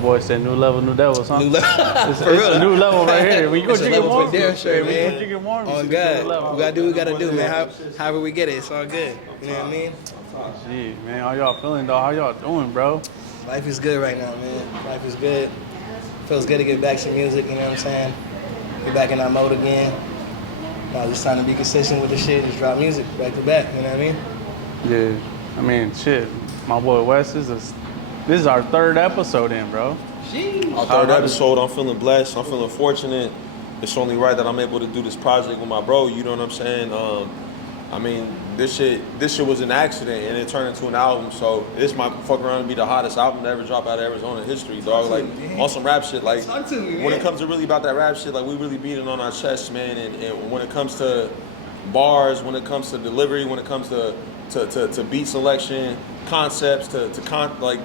boy said new level, new devil, huh? New level. It's a new level right here. We go drink it more. Damn sure, man. Drink it more. On God. We gotta do what we gotta do, man. However we get it, it's all good. You know what I mean? Gee, man, how y'all feeling, though? How y'all doing, bro? Life is good right now, man. Life is good. Feels good to get back to music, you know what I'm saying? Get back in that mode again. Now just trying to be consistent with the shit, just drop music back to back, you know what I mean? Yeah, I mean, shit. My boy Wes, this is our third episode in, bro. Jeez. Our third episode, I'm feeling blessed. I'm feeling fortunate. It's only right that I'm able to do this project with my bro, you know what I'm saying? I mean, this shit was an accident and it turned into an album, so this might fuck around and be the hottest album to ever drop out of Arizona history, dog. Like, on some rap shit, like, when it comes to really about that rap shit, like, we really beat it on our chests, man, and when it comes to bars, when it comes to delivery, when it comes to beat selection, concepts, like,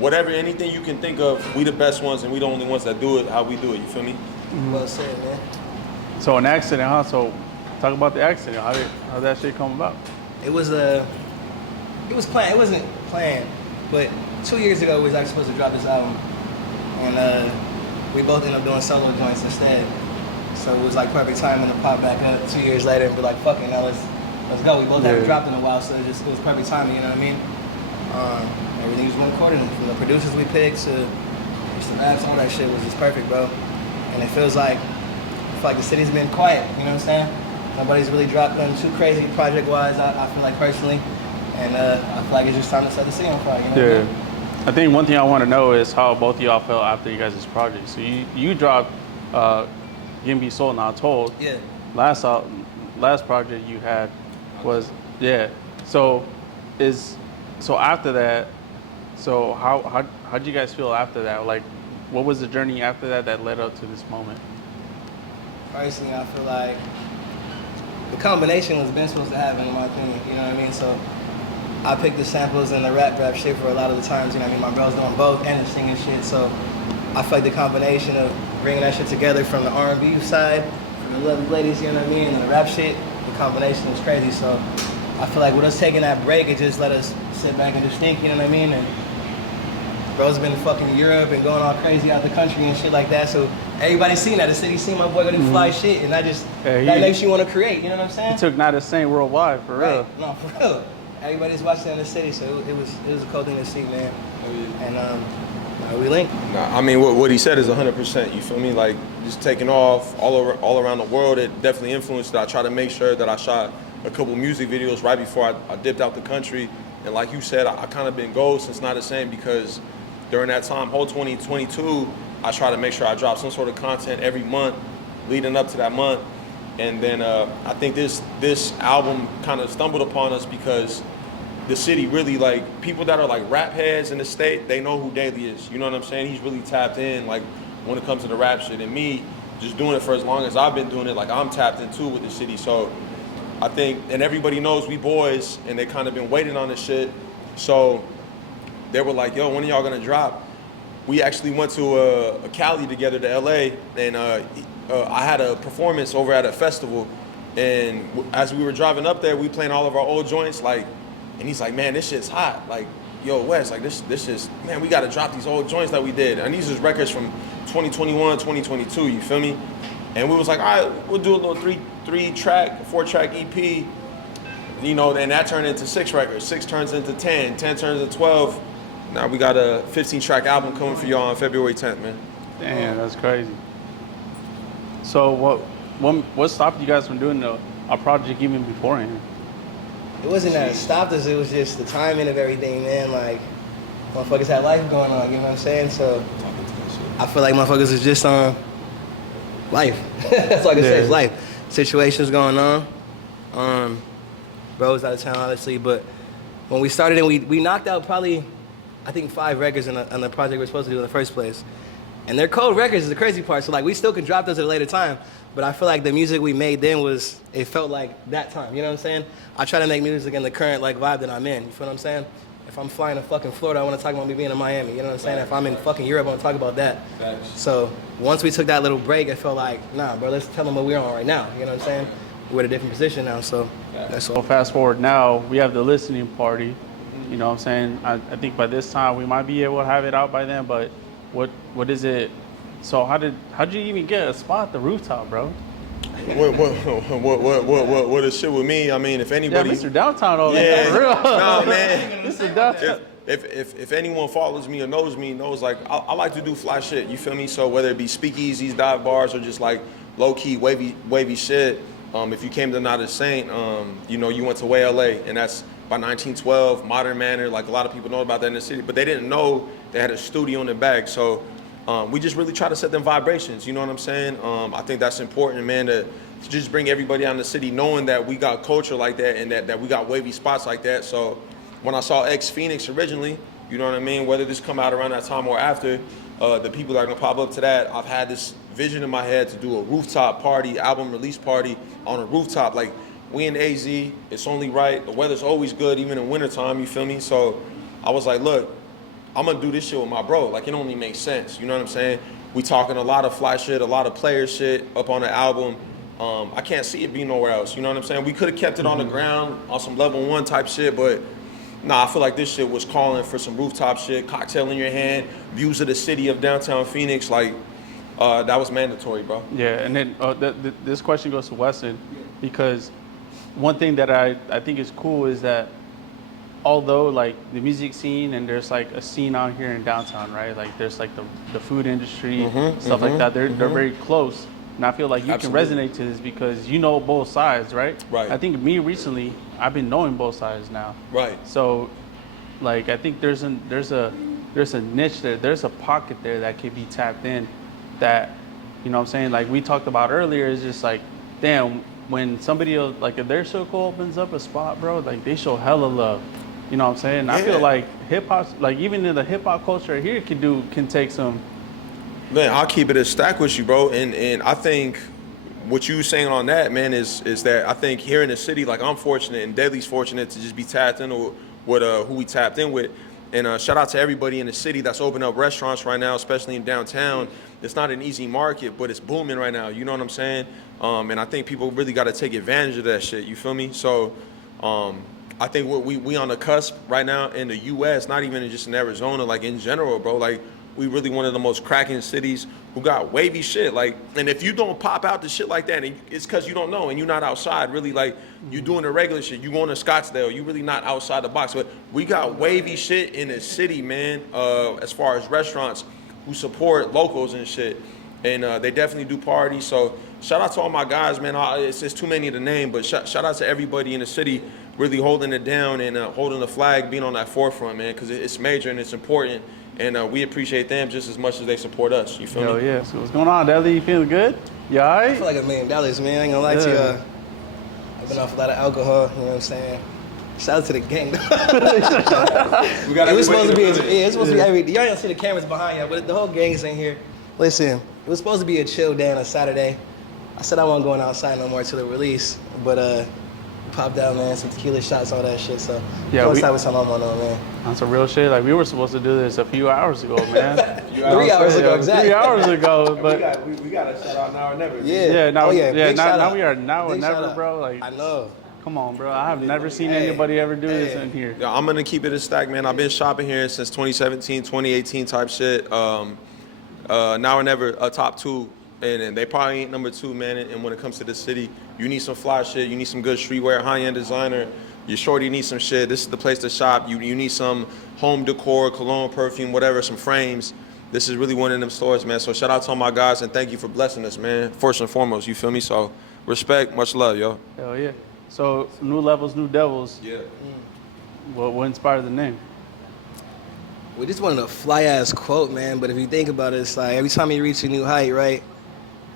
whatever, anything you can think of, we the best ones and we the only ones that do it how we do it, you feel me? Well said, man. So an accident, huh? So talk about the accident. How did that shit come about? It was planned. It wasn't planned, but 2 years ago we was actually supposed to drop this album, and we both ended up doing solo joints instead. So it was like perfect timing to pop back up 2 years later and be like, fuck it, now let's go. We both haven't dropped in a while, so it was perfect timing. You know what I mean? Everything was going accordingly. From the producers we picked to some apps, all that shit was just perfect, bro. And it feels like the city's been quiet. You know what I'm saying? Nobody's really dropped nothing too crazy project-wise, I feel like personally. And I feel like it's just time to set the city on fire, you know? Yeah. I think one thing I want to know is how both of y'all felt after you guys' project. So you dropped Gimby Soul Not Told. Yeah. Last project you had was, yeah. So after that, so how'd you guys feel after that? Like, what was the journey after that led up to this moment? Personally, I feel like the combination was been supposed to happen, in my opinion, you know what I mean? So I picked the samples and the rap shit for a lot of the times, you know what I mean? My girl's doing both and the singing shit, so I feel like the combination of bringing that shit together from the R&B side, from the lovely ladies, you know what I mean, and the rap shit, the combination was crazy. So I feel like with us taking that break, it just let us sit back and just think, you know what I mean? And bro's been fucking Europe and going all crazy out the country and shit like that, so everybody's seen that. The city seen my boy go do fly shit, and that makes you want to create, you know what I'm saying? He took Not the Same worldwide, for real. No, for real. Everybody's watching in the city, so it was a cool thing to see, man. And we linked. Nah, I mean, what he said is 100%, you feel me? Like, just taking off all around the world, it definitely influenced it. I try to make sure that I shot a couple music videos right before I dipped out the country. And like you said, I kind of been ghost since Not the Same, because during that time, whole 2022, I try to make sure I drop some sort of content every month leading up to that month. And then I think this album kind of stumbled upon us because the city really, like, people that are like rap heads in the state, they know who Daily is. You know what I'm saying? He's really tapped in, like, when it comes to the rap shit. And me, just doing it for as long as I've been doing it, like, I'm tapped in too with the city. So I think, and everybody knows we boys, and they kind of been waiting on this shit. So they were like, yo, when are y'all gonna drop? We actually went to a Cali together to LA, and I had a performance over at a festival, and as we were driving up there, we playing all of our old joints, like, and he's like, man, this shit's hot. Like, yo, Wes, like, this is, man, we gotta drop these old joints that we did. And these is records from 2021, 2022, you feel me? And we was like, all right, we'll do a little 4-track EP, you know, and that turned into 6 records. 6 turns into 10, 10 turns into 12. Now we got a 15-track album coming for y'all on February 10th, man. Damn, that's crazy. So what stopped you guys from doing a project even beforehand? It wasn't that it stopped us, it was just the timing of everything, man. Like, motherfuckers had life going on, you know what I'm saying? So I feel like motherfuckers is just on life. That's all I can say, is life. Situations going on. Bro's out of town, obviously, but when we started and we knocked out probably, I think, 5 records on the project we were supposed to do in the first place. And they're cold records is the crazy part. So, like, we still can drop those at a later time, but I feel like the music we made then it felt like that time, you know what I'm saying? I try to make music in the current, like, vibe that I'm in, you feel what I'm saying? If I'm flying to fucking Florida, I want to talk about me being in Miami, you know what I'm saying? If I'm in fucking Europe, I want to talk about that. So once we took that little break, it felt like, nah, bro, let's tell them what we're on right now, you know what I'm saying? We're in a different position now, so that's all. So fast forward now, we have the listening party. You know what I'm saying? I think by this time we might be able to have it out by then, but what is it? So how'd you even get a spot at the rooftop, bro? What is shit with me? I mean, if Yeah, anybody, Mr. Downtown over yeah, there, for real. nah, man. Mr. Downtown. If anyone follows me or knows me, knows like I like to do fly shit. You feel me? So whether it be speakeasies, dive bars, or just like low key wavy shit. If you came to Not a Saint, you know you went to Way LA, and that's by 1912, Modern Manor. Like a lot of people know about that in the city, but they didn't know they had a studio in the back. So we just really try to set them vibrations. You know what I'm saying? I think that's important, man. To just bring everybody out in the city knowing that we got culture like that and that we got wavy spots like that. So when I saw X Phoenix originally, you know what I mean? Whether this come out around that time or after, the people that are gonna pop up to that, I've had this vision in my head to do a rooftop party, album release party on a rooftop. Like we in AZ, it's only right. The weather's always good, even in wintertime, you feel me? So I was like, look, I'm gonna do this shit with my bro. Like it only makes sense, you know what I'm saying? We talking a lot of fly shit, a lot of player shit up on the album. I can't see it being nowhere else, you know what I'm saying? We could have kept it on the ground on some level 1 type shit, but nah, I feel like this shit was calling for some rooftop shit, cocktail in your hand, views of the city of downtown Phoenix, like that was mandatory, bro. Yeah, and then this question goes to Weston because one thing that I think is cool is that although like the music scene and there's like a scene out here in downtown, right? Like there's like the food industry, stuff like that. They're very close. And I feel like you Absolutely. can resonate to this because you know both sides, right? Right. I think me recently, I've been knowing both sides now. Right. So, like, I think there's a niche there, there's a pocket there that can be tapped in. That, you know what I'm saying? Like we talked about earlier, is just like, damn, when somebody else, like if their circle opens up a spot, bro, like they show hella love. You know what I'm saying? I feel like hip hop, like even in the hip hop culture here, can take some. Man, I'll keep it a stack with you, bro. And I think what you saying on that, man, is that I think here in the city, like I'm fortunate and Deadly's fortunate to just be tapped in with who we tapped in with. And shout out to everybody in the city that's opening up restaurants right now, especially in downtown. It's not an easy market, but it's booming right now. You know what I'm saying? And I think people really got to take advantage of that shit. You feel me? So I think we on the cusp right now in the U.S., not even just in Arizona, like in general, bro. Like we really one of the most cracking cities who got wavy shit. Like, and if you don't pop out the shit like that, it's because you don't know and you're not outside. Really, like you doing the regular shit. You going to Scottsdale. You really not outside the box. But we got wavy shit in the city, man. As far as restaurants who support locals and shit, and they definitely do parties. So shout out to all my guys, man. It's too many to name, but shout out to everybody in the city really holding it down and holding the flag, being on that forefront, man, because it's major and it's important. And we appreciate them just as much as they support us. You feel me? Hell yeah. So what's going on, Deli? You feeling good? You all I right? feel like $1 million, man. I ain't gonna lie to you. I've been off a lot of alcohol, you know what I'm saying? Shout out to the gang. It was supposed to be, y'all don't see the cameras behind y'all, but the whole gang is in here. Listen, it was supposed to be a chill day on a Saturday. I said I wasn't going outside no more till the release, but popped out, man, some tequila shots, all that shit. So Yeah, outside with some on, man. That's some real shit. Like we were supposed to do this a few hours ago, man. 3 hours ago, exactly. 3 hours ago, but we got a shout out now or never. yeah, now, big shout now out. we are now or Big shout never, out. bro. Like, I know. come on, bro. I have never seen anybody ever do this in here. Yeah, I'm gonna keep it a stack, man. I've been shopping here since 2017, 2018 type shit. Now or never a top 2, and they probably ain't number 2, man. And when it comes to the city, you need some fly shit. You need some good streetwear, high-end designer. Your shorty needs some shit. This is the place to shop. You need some home decor, cologne, perfume, whatever, some frames. This is really one of them stores, man. So shout out to all my guys and thank you for blessing us, man. First and foremost, you feel me? So respect, much love, yo. Hell yeah. So new levels, new devils. Yeah. What inspired the name? We just wanted a fly ass quote, man. But if you think about it, it's like every time you reach a new height, right?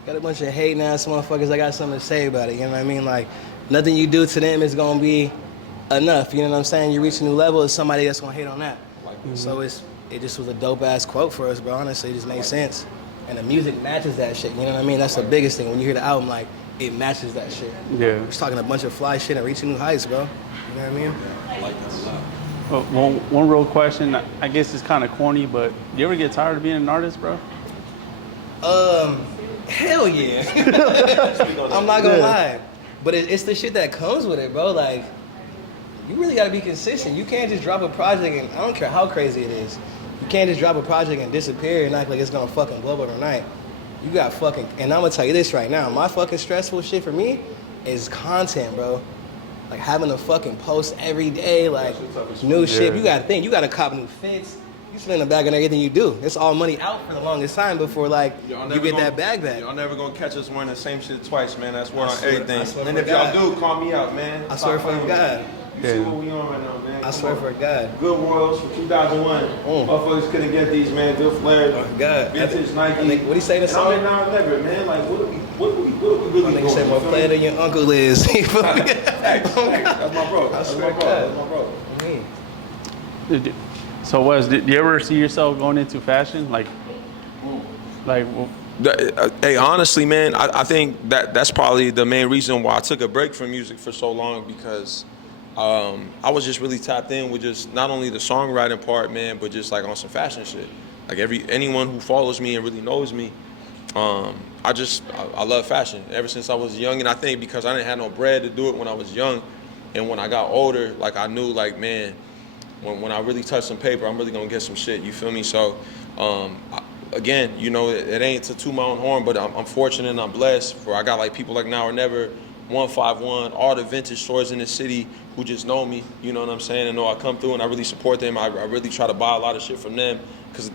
Got a bunch of hating ass motherfuckers that got something to say about it. You know what I mean? Like nothing you do to them is gonna be enough. You know what I'm saying? You reach a new level, it's somebody that's gonna hate on that. So it just was a dope ass quote for us, bro. Honestly, it just made sense. And the music matches that shit. You know what I mean? That's the biggest thing. When you hear the album, like it matches that shit. Yeah. We're just talking a bunch of fly shit and reaching new heights, bro. You know what I mean? I like that a lot. Well, one real question. I guess it's kind of corny, but you ever get tired of being an artist, bro? Hell yeah. I'm not gonna lie. But it's the shit that comes with it, bro. Like, you really gotta be consistent. You can't just drop a project and I don't care how crazy it is. You can't just drop a project and disappear and act like it's gonna fucking blow up overnight. You got fucking, and I'm gonna tell you this right now, my fucking stressful shit for me is content, bro. Like having to fucking post every day, like new shit. You gotta think, you gotta cop new fits. You spend the bag on everything you do. It's all money out for the longest time before like you get that bag back. Y'all never gonna catch us wearing the same shit twice, man. That's one on swear- I everything. swear And for if y'all God. do, call me out, man. I swear for God. You see what we on right now, man. I swear for God. Good Worlds for 2001. Motherfuckers couldn't get these, man. Good flares. Oh, God. Vintage Nike. What he say in the song? And I'm never, man. Like, what are we really Nigga doing? said more player than your uncle is. Facts. That's my bro. That's my bro. That's my bro. So Wes, did you ever see yourself going into fashion? Like, Hey, honestly, man, I think that's probably the main reason why I took a break from music for so long, because I was just really tapped in with just not only the songwriting part, man, but just like on some fashion shit. Like anyone who follows me and really knows me, I love fashion ever since I was young. And I think because I didn't have no bread to do it when I was young, and when I got older, like I knew, like, man, when I really touch some paper, I'm really gonna get some shit. You feel me? So, again, you know, it ain't to toot my own horn, but I'm fortunate and I'm blessed for I got like people like Now or Never, 151, all the vintage stores in the city who just know me. You know what I'm saying? And know I come through and I really support them. I really try to buy a lot of shit from them because,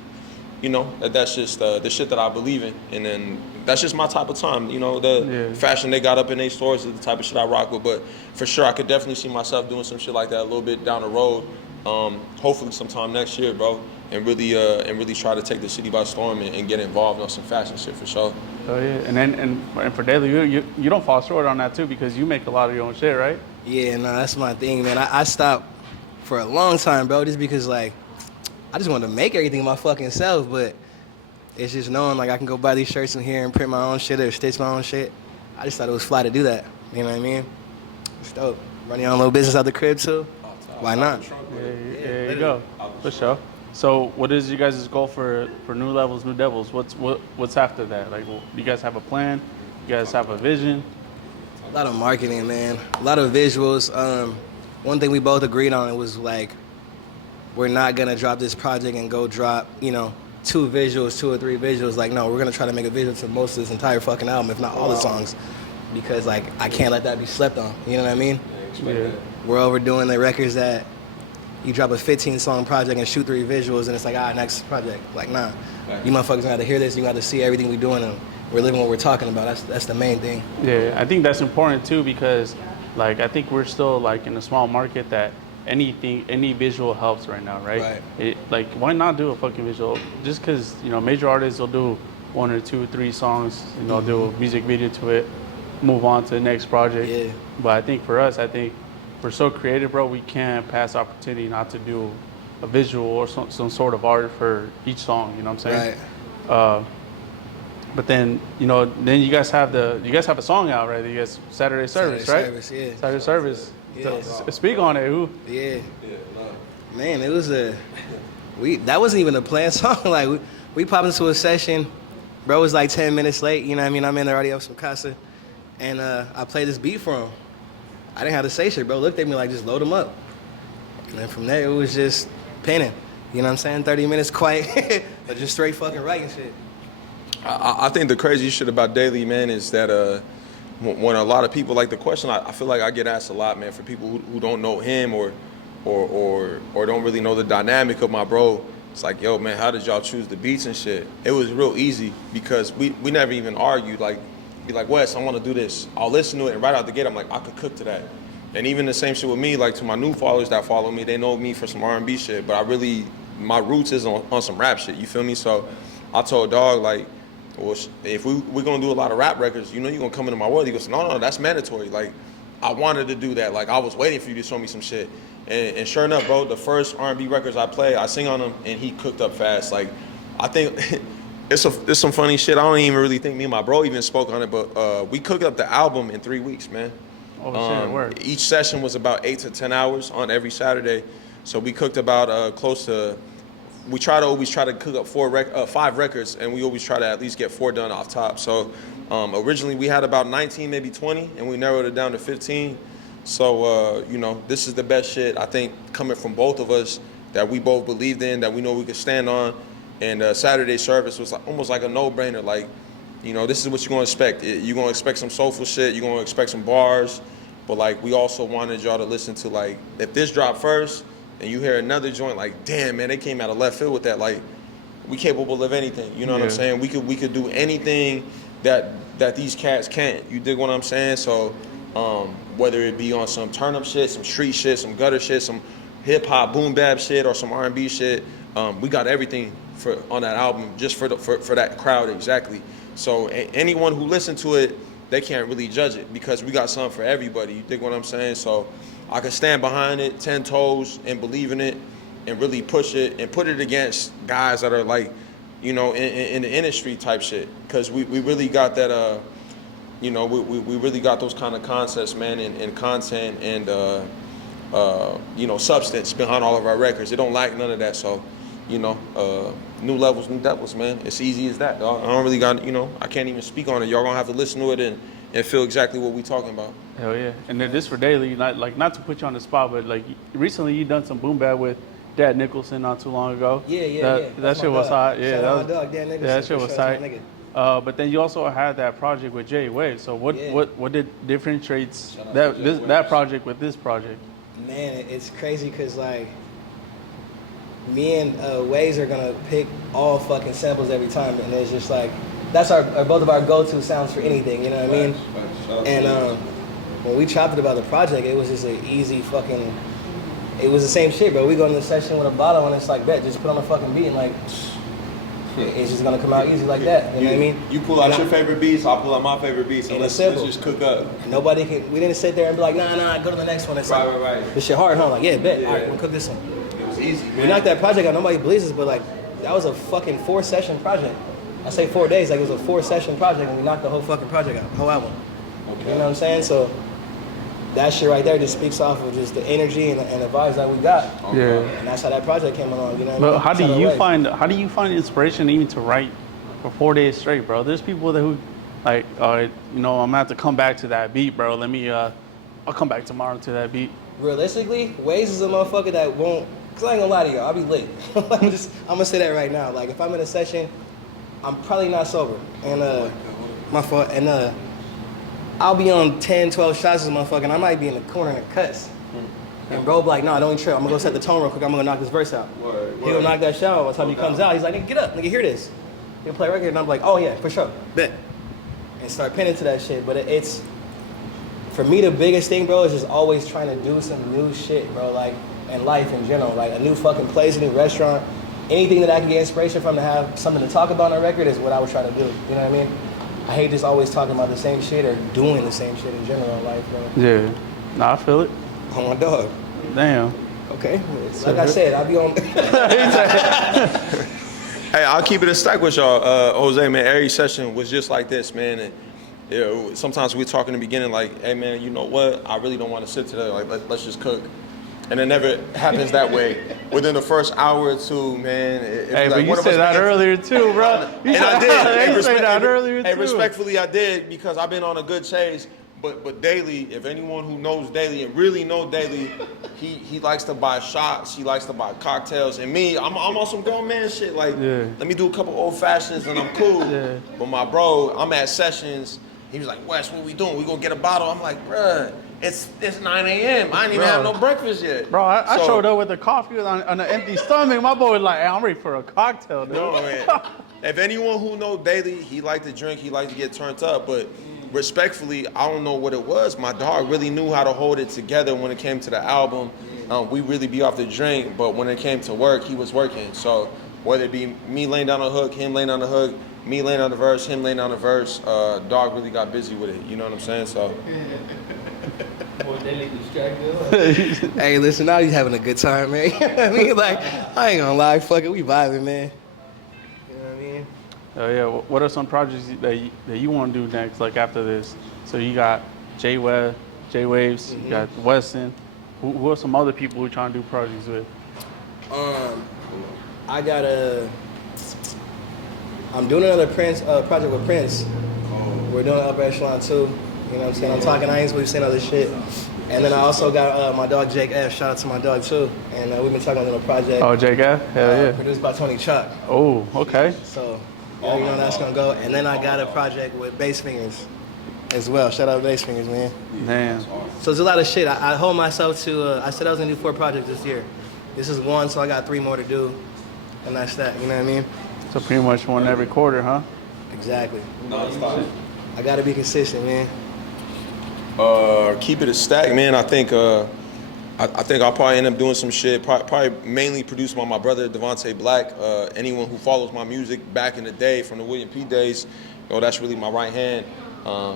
you know, that's just the shit that I believe in. And then that's just my type of time. You know, the fashion they got up in their stores is the type of shit I rock with. But for sure, I could definitely see myself doing some shit like that a little bit down the road. Hopefully sometime next year, bro, and really try to take the city by storm and get involved on some fashion shit for sure. oh yeah, and for Daily, you don't fall short on that too because you make a lot of your own shit, right? Yeah, no, that's my thing, man. I stopped for a long time, bro, just because like I just wanted to make everything my fucking self, but it's just knowing like I can go buy these shirts in here and print my own shit or stitch my own shit. I just thought it was fly to do that. You know what I mean? It's dope. Running your own little business out the crib too. Why not? Yeah, there you go. For sure. So, what is you guys' goal for New Levels, New Devils? What's after that? Like, do you guys have a plan? You guys have a vision? A lot of marketing, man. A lot of visuals. One thing we both agreed on was like, we're not gonna drop this project and go drop, you know, 2 or 3 visuals. Like, no, we're gonna try to make a visual to most of this entire fucking album, if not all the songs, because like I can't let that be slept on. You know what I mean? Yeah. We're overdoing the records that you drop a 15-song project and shoot 3 visuals and it's like, next project. Like, nah. You motherfuckers got to hear this. You got to see everything we're doing and we're living what we're talking about. That's the main thing. Yeah, I think that's important too because, like, I think we're still like in a small market that any visual helps right now, right? Like, why not do a fucking visual? Just because, you know, major artists will do 1 or 2 or 3 songs, you know, do a music video to it, move on to the next project. Yeah. But I think for us, we're so creative, bro, we can't pass opportunity not to do a visual or some sort of art for each song, you know what I'm saying? Right. But then, you know, then you guys have a song out, right? You guys Saturday Service, right? Service, yeah. Saturday Service. Yeah. So, speak on it, who? Yeah. Man, it was that wasn't even a planned song. Like, we popped into a session. Bro was like 10 minutes late, you know what I mean? I'm in there already up some casa. And I played this beat for him. I didn't have to say shit, bro. Looked at me like, just load him up. And then from there, it was just penning. You know what I'm saying? 30 minutes quiet, but just straight fucking writing shit. I think the crazy shit about Daily, man, is that when a lot of people, like the question I feel like I get asked a lot, man, for people who don't know him or don't really know the dynamic of my bro, it's like, yo, man, how did y'all choose the beats and shit? It was real easy because we never even argued. Like, be like, Wes, I want to do this. I'll listen to it, and right out the gate, I'm like, I could cook to that. And even the same shit with me, like to my new followers that follow me, they know me for some R&B shit, but my roots is on some rap shit, you feel me? So I told Dog, like, well, if we're going to do a lot of rap records, you know you're going to come into my world. He goes, no, that's mandatory. Like, I wanted to do that. Like, I was waiting for you to show me some shit. And sure enough, bro, the first R&B records I play, I sing on them, and he cooked up fast. Like, I think... It's some funny shit. I don't even really think me and my bro even spoke on it, but we cooked up the album in 3 weeks, man. Oh, shit, word. Each session was about 8 to 10 hours on every Saturday. So we cooked about close to, we always try to cook up 5 records, and we always try to at least get 4 done off top. So originally we had about 19, maybe 20, and we narrowed it down to 15. So, you know, this is the best shit, I think, coming from both of us that we both believed in, that we know we could stand on. And Saturday service was like, almost like a no-brainer. Like, you know, this is what you're gonna expect. You're gonna expect some soulful shit. You're gonna expect some bars. But like, we also wanted y'all to listen to, like, if this dropped first and you hear another joint, like, damn man, they came out of left field with that. Like, we capable of anything. You know what I'm saying? We could do anything that these cats can't. You dig what I'm saying? So whether it be on some turn up shit, some street shit, some gutter shit, some hip hop boom bap shit, or some R&B shit, we got everything on that album just for that crowd exactly. So anyone who listened to it, they can't really judge it because we got something for everybody. You dig what I'm saying? So I can stand behind it 10 toes and believe in it and really push it and put it against guys that are like, you know, in the industry type shit. Because we really got that, you know, we really got those kind of concepts, man, and content and, you know, substance behind all of our records. It don't lack none of that. So, you know, new levels, new devils, man. It's easy as that. I don't really got, you know, I can't even speak on it. Y'all gonna have to listen to it and feel exactly what we talking about. Hell yeah. And then this for daily, not to put you on the spot, but like recently you done some boom bap with Dad Nicholson not too long ago. Yeah. That shit was hot. Yeah, Shout out my dog, Dad Nicholson. that shit was tight. But then you also had that project with Jay Wave. So what did differentiates that project with this project? Man, it's crazy because like me and Waze are gonna pick all fucking samples every time, and it's just like that's our both of our go-to sounds for anything. You know what I mean? And when we chopped it about the project, it was just an easy fucking. It was the same shit, bro. We go in the session with a bottle, and it's like, bet, just put on a fucking beat, and like, it's just gonna come out easy like that. You know what I mean? You pull out your favorite beats, I'll pull out my favorite beats, and let's just cook up. And nobody can. We didn't sit there and be like, nah, go to the next one. It's like, Right. this shit hard, huh? Like, yeah, bet. All right, we'll cook this one. It was easy, man. We knocked that project out. Nobody believes us, but like, that was a fucking 4-session project. I say 4 days, like it was a 4-session project, and we knocked the whole fucking project out, whole album. Okay. You know what I'm saying? So that shit right there just speaks off of just the energy and the vibes that we got. Yeah. And that's how that project came along. You know what I But mean? how do you find inspiration even to write for 4 days straight, bro? There's people who like, you know, I'm gonna have to come back to that beat, bro. Let me I'll come back tomorrow to that beat. Realistically, Waze is a motherfucker that won't. Cause I ain't gonna lie to you, I'll be lit. I'm gonna say that right now. Like if I'm in a session, I'm probably not sober, and my fault, and I'll be on 10, 12 shots as a motherfucker, and I might be in the corner in a cuss. And bro be like, nah, don't even trip. I'm gonna go set the tone real quick. I'm gonna knock this verse out. He'll knock that shot out. By the time he comes out, he's like, nigga, get up, nigga, hear this. He'll play a record, and I'm like, oh yeah, for sure, bet. And start pinning to that shit. But it's, for me, the biggest thing, bro, is just always trying to do some new shit, bro, like, in life in general. Like a new fucking place, a new restaurant, anything that I can get inspiration from to have something to talk about on a record is what I would try to do. You know what I mean? I hate just always talking about the same shit or doing the same shit in general in life, bro. Yeah. Nah, I feel it. Oh my dog. Damn. Okay. Like I said, I'll be on. Hey, I'll keep it a stack with y'all, Jose, man. Every session was just like this, man. And you know, sometimes we talk in the beginning like, hey, man, you know what? I really don't want to sit today. Like, let's just cook. And it never happens that way. Within the first hour or two, man. Hey, but you said that earlier too, bro. And I did. You said that earlier too. Hey, respectfully, I did because I've been on a good chase. But Daily, if anyone who knows Daily and really know Daily, he likes to buy shots. He likes to buy cocktails. And me, I'm on some grown man shit. Like, let me do a couple old fashions and I'm cool. Yeah. But my bro, I'm at sessions. He was like, Wes, what we doing? We gonna get a bottle? I'm like, bruh. It's 9 a.m. I didn't even have no breakfast yet. Bro, I showed up with a coffee on an empty stomach. My boy was like, hey, I'm ready for a cocktail, dude. No, man. If anyone who know Daily, he liked to drink, he liked to get turned up, but respectfully, I don't know what it was. My dog really knew how to hold it together when it came to the album. We really be off the drink, but when it came to work, he was working. So whether it be me laying down a hook, him laying down the hook, me laying down the verse, him laying down the verse, dog really got busy with it. You know what I'm saying? So. Hey, listen, now he's having a good time, man. I mean, like, I ain't gonna lie, fuck it, we vibing, man. You know what I mean? Oh yeah. What are some projects that you want to do next, like after this? So you got J Waves, you got Weston. Who are some other people who trying to do projects with? I got I'm doing another Prince project with Prince. We're doing Upper Echelon too. You know what I'm saying? I'm talking, I ain't supposed to say other shit. And then I also got my dog Jake F. Shout out to my dog too. And we've been talking on a little project. Oh, Jake F? Hell yeah. Produced by Tony Chuck. Oh, okay. So, you know that's gonna go. And then I got a project with Bass Fingers as well. Shout out Bass Fingers, man. Damn. So there's a lot of shit. I hold myself to, I said I was gonna do 4 projects this year. This is 1, so I got 3 more to do. And that's that, you know what I mean? So pretty much one every quarter, huh? Exactly. I gotta be consistent, man. Keep it a stack, man. I think I'll probably end up doing some shit. Probably mainly produced by my brother Devontae Black. Anyone who follows my music back in the day, from the William P days, that's really my right hand. I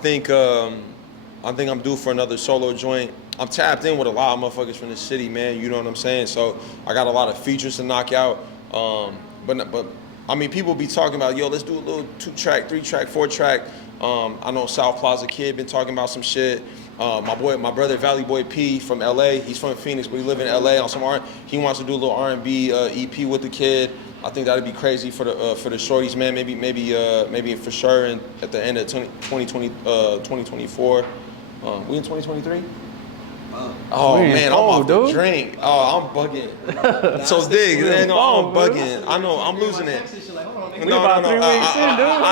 think I'm due for another solo joint. I'm tapped in with a lot of motherfuckers from the city, man. You know what I'm saying? So I got a lot of features to knock out. But I mean, people be talking about, yo, let's do a little 2-track, 3-track, 4-track. I know South Plaza Kid been talking about some shit. My brother Valley Boy P from LA. He's from Phoenix, but he live in LA on some art. He wants to do a little R&B EP with the kid. I think that'd be crazy for the shorties, man. Maybe for sure. And at the end of 2024, we in 2023. Oh man, I'm off the drink. Oh, I'm bugging. So dig, man. I'm bugging. I know, I'm losing it. No. I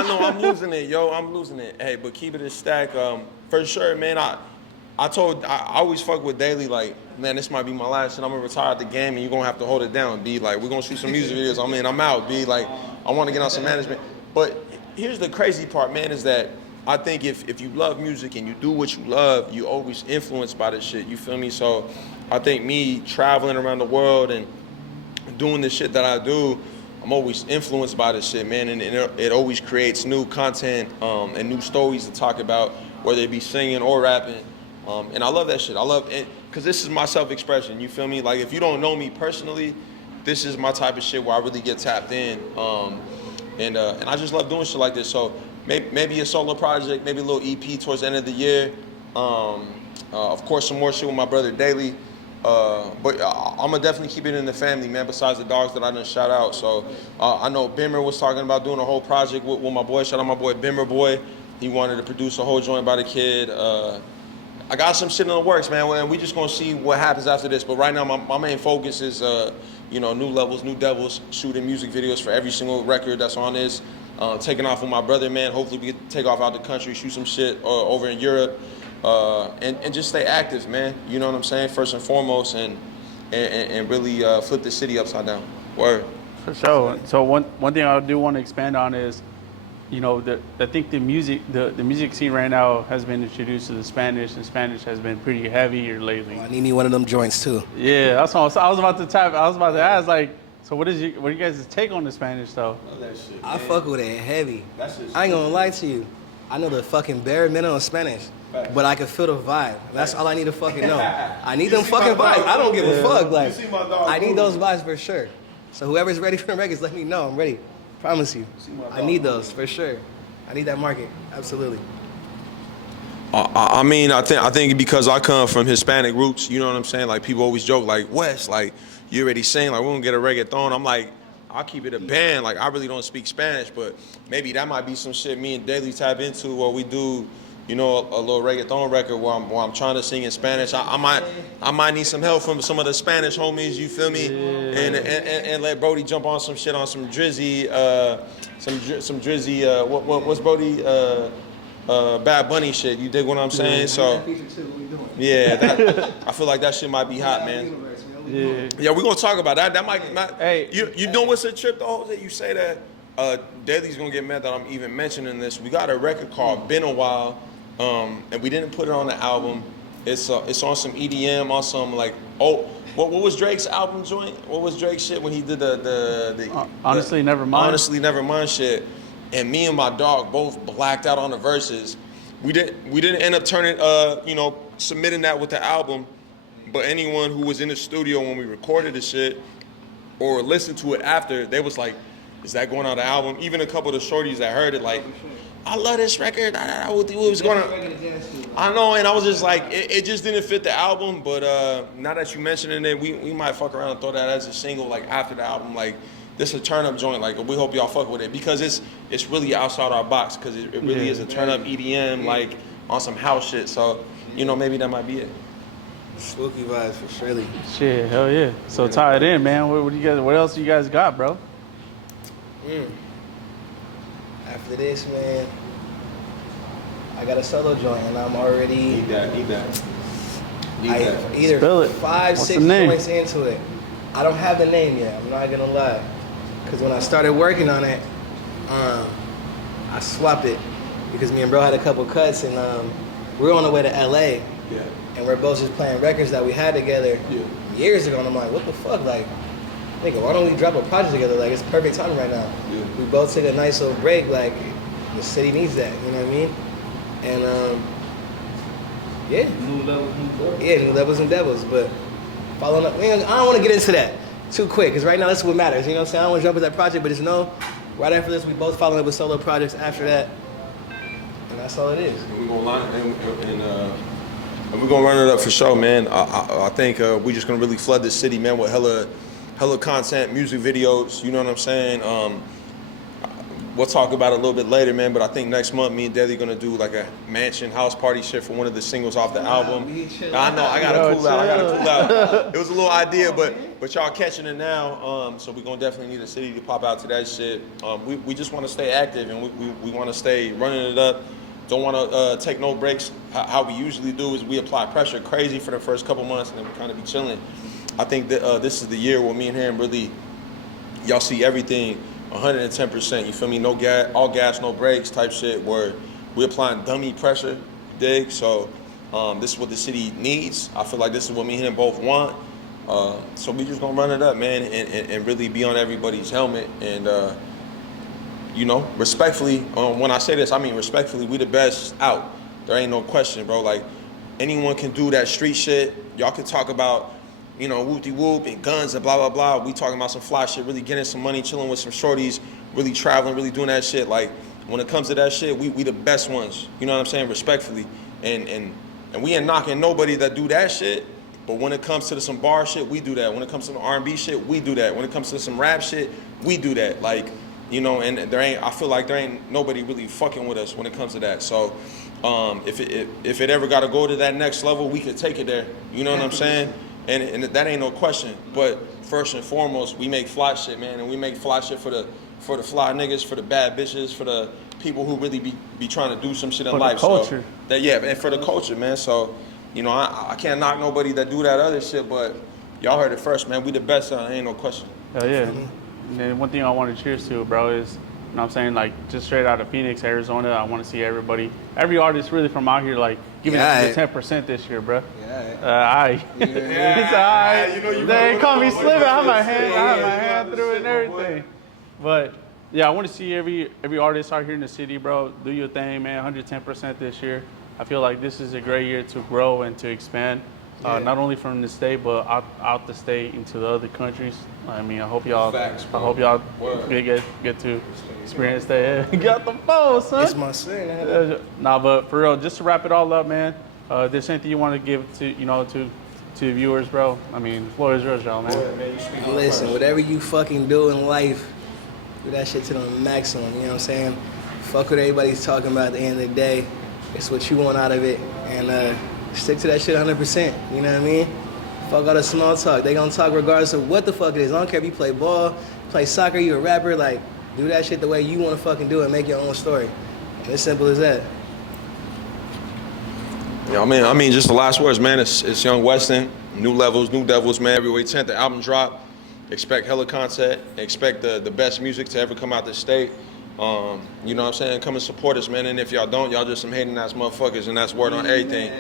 know, I'm losing it, yo. I'm losing it. Hey, but keep it a stack. For sure, man. I always fuck with Daily. Like, man, this might be my last shit. I'm gonna retire at the game, and you're gonna have to hold it down. Be like, we're gonna shoot some music videos. I'm out. Be like, I want to get on some management. But here's the crazy part, man, is that I think if you love music and you do what you love, you always influenced by this shit. You feel me? So I think me traveling around the world and doing the shit that I do, I'm always influenced by this shit, man. And it always creates new content and new stories to talk about, whether it be singing or rapping. And I love that shit. I love it because this is my self-expression. You feel me? Like, if you don't know me personally, this is my type of shit where I really get tapped in. And I just love doing shit like this. So maybe a solo project, maybe a little EP towards the end of the year. Of course, some more shit with my brother Daily. But I'm gonna definitely keep it in the family, man, besides the dogs that I done shout out. So I know Bimmer was talking about doing a whole project with my boy. Shout out my boy Bimmer Boy. He wanted to produce a whole joint by the kid. I got some shit in the works, man, and we just gonna see what happens after this. But right now, my main focus is, new levels, new devils, shooting music videos for every single record that's on this. Taking off with my brother, man. Hopefully we get to take off out the country, shoot some shit over in Europe, and just stay active, man. You know what I'm saying? First and foremost, and really flip the city upside down. Word. For sure. So one thing I do want to expand on is, I think the music scene right now has been introduced to the Spanish, and Spanish has been pretty heavy here lately. Oh, I need me one of them joints too. Yeah, that's what I was about to type. I was about to ask, like, so what are you guys' take on the Spanish though? I fuck with it heavy. I ain't gonna lie to you. I know the fucking bare minimum Spanish, but I can feel the vibe. That's all I need to fucking know. I need them fucking vibes. I don't give a fuck. Like, I need those vibes for sure. So whoever's ready for the records, let me know. I'm ready. Promise you. I need those for sure. I need that market. Absolutely. I mean, I think because I come from Hispanic roots, you know what I'm saying? Like, people always joke, like, Wes, like, you already saying, like, we're gonna get a reggaeton. I'm like, I'll keep it a band. Like, I really don't speak Spanish, but maybe that might be some shit me and Daily tap into, where we do, a little reggaeton record where I'm trying to sing in Spanish. I might need some help from some of the Spanish homies, you feel me? Yeah. And let Brody jump on some shit on some Drizzy, what's Brody, Bad Bunny shit. You dig what I'm saying? So yeah, I feel like that shit might be hot, man. Yeah, we're gonna talk about that. That might. Hey, you know what's a trip though, Jose? You say that Daily's gonna get mad that I'm even mentioning this. We got a record called "Been a While," and we didn't put it on the album. It's on some EDM, on some like what was Drake's album joint? What was Drake's shit when he did the Honestly Never Mind? Honestly Never Mind shit. And me and my dog both blacked out on the verses. We didn't end up submitting that with the album. But anyone who was in the studio when we recorded the shit or listened to it after, they was like, is that going on the album? Even a couple of the shorties that heard it, like, I love this record. What was going on? I know, and I was just like, it just didn't fit the album. But now that you mentioning it, we might fuck around and throw that as a single, like, after the album. Like, this is a turn-up joint. Like, we hope y'all fuck with it. Because it's really outside our box. Because it really is a turn-up EDM, like, on some house shit. So, you know, maybe that might be it. Spooky vibes for surely. Shit, hell yeah. So tie it in, man. What do you guys? What else you guys got, bro? After this, man, I got a solo joint, and I'm already Need that. either Spill it. 5, What's 6 the name? joints into it. I don't have the name yet. I'm not gonna lie, because when I started working on it, I swapped it because me and bro had a couple cuts, and we were on the way to LA, Yeah. and we're both just playing records that we had together Yeah. years ago. And I'm like, what the fuck, like. Nigga, why don't we drop a project together? Like, it's perfect time right now. Yeah. We both took a nice little break. Like, the city needs that. You know what I mean? And yeah, new levels and devils. But following up, man, I don't want to get into that too quick because right now that's what matters. You know what I'm saying? I don't want to jump into that project, but just know, right after this, we both following up with solo projects after that, and that's all it is. And we're gonna line and we're gonna run it up for sure, man. I think we're just gonna really flood the city, man, with hella content, music videos. You know what I'm saying? We'll talk about it a little bit later, man. But I think next month, me and Deli gonna do like a mansion house party shit for one of the singles off the album. I know, I gotta cool out. It was a little idea, but y'all catching it now. So we're gonna definitely need the city to pop out to that shit. We just want to stay active and we want to stay running it up. Don't want to take no breaks. How we usually do is we apply pressure crazy for the first couple months and then we kind of be chilling. I think that this is the year where me and him really, y'all see everything 110%. You feel me? No gas, all gas, no brakes type shit where we're applying dummy pressure, dig? So this is what the city needs. I feel like this is what me and him both want. So we just gonna run it up, man, and really be on everybody's helmet and you know, respectfully, when I say this, I mean respectfully, we the best out. There ain't no question, bro. Like, anyone can do that street shit. Y'all can talk about, you know, whoop-de-whoop and guns and blah, blah, blah. We talking about some fly shit, really getting some money, chilling with some shorties, really traveling, really doing that shit. Like, when it comes to that shit, we the best ones. You know what I'm saying? Respectfully. And we ain't knocking nobody that do that shit. But when it comes to some bar shit, we do that. When it comes to the R&B shit, we do that. When it comes to some rap shit, we do that. Like, you know, and I feel like there ain't nobody really fucking with us when it comes to that. So if it ever got to go to that next level, we could take it there. You know what I'm saying? And that ain't no question. But first and foremost, we make fly shit, man, and we make fly shit for the fly niggas, for the bad bitches, for the people who really be trying to do some shit in For life. the culture. So and for the culture, man. So, you know, I can't knock nobody that do that other shit, but y'all heard it first, man. We the best, ain't no question. Hell yeah. And then one thing I want to cheers to, bro, is, you know what I'm saying, like, just straight out of Phoenix, Arizona, I want to see every artist really from out here, like, giving us the 10% this year, bro. Aight. It's alright. You know you They know, call me you know, slipping. I have my yeah, hand through it and shit, my boy. everything. But, yeah, I want to see every artist out here in the city, bro. Do your thing, man. 110% this year. I feel like this is a great year to grow and to expand. Not only from the state, but out the state into the other countries. I mean, I hope y'all get to experience that. Got the phone, son. It's my son. Nah, but for real, just to wrap it all up, man. There's anything you want to give to the viewers, bro? I mean, the floor is yours, y'all, man. Listen, whatever you fucking do in life, do that shit to the maximum. You know what I'm saying? Fuck what everybody's talking about at the end of the day. It's what you want out of it, and stick to that shit 100%. You know what I mean? Fuck all the small talk. They gonna talk regardless of what the fuck it is. I don't care if you play ball, play soccer, you a rapper. Like, do that shit the way you want to fucking do it. Make your own story. And it's simple as that. Yeah, I mean, just the last words, man. It's Young Weston, New Levels, New Devils, man. February 10th, the album drop. Expect hella content. Expect the best music to ever come out this state. You know what I'm saying? Come and support us, man. And if y'all don't, y'all just some hating ass motherfuckers, and that's word on everything.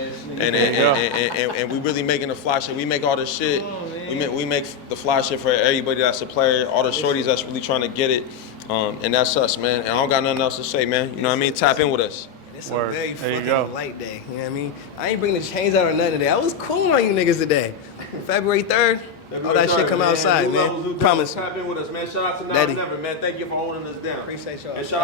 And we really making the fly shit. We make all this shit. We make the fly shit for everybody that's a player, all the shorties that's really trying to get it. And that's us, man. And I don't got nothing else to say, man. You know what I mean? Tap in with us. It's Word. a very There you fucking go. light day. You know what I mean? I ain't bringing the chains out or nothing today. I was cool on you niggas today. February 3rd, all that shit come outside, man. Promise. Tap in with us, man. Shout out to Now Daddy. Never, man. Thank you for holding us down. Appreciate y'all. And shout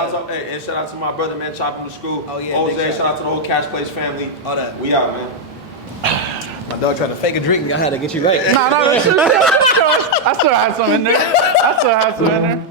out to my brother, man, Choppin the School. Oh, yeah, Jose, big shout out to the whole Cash Place family. All that. We out, man. My dog tried to fake a drink. I had to get you right. Nah, I still had some in there.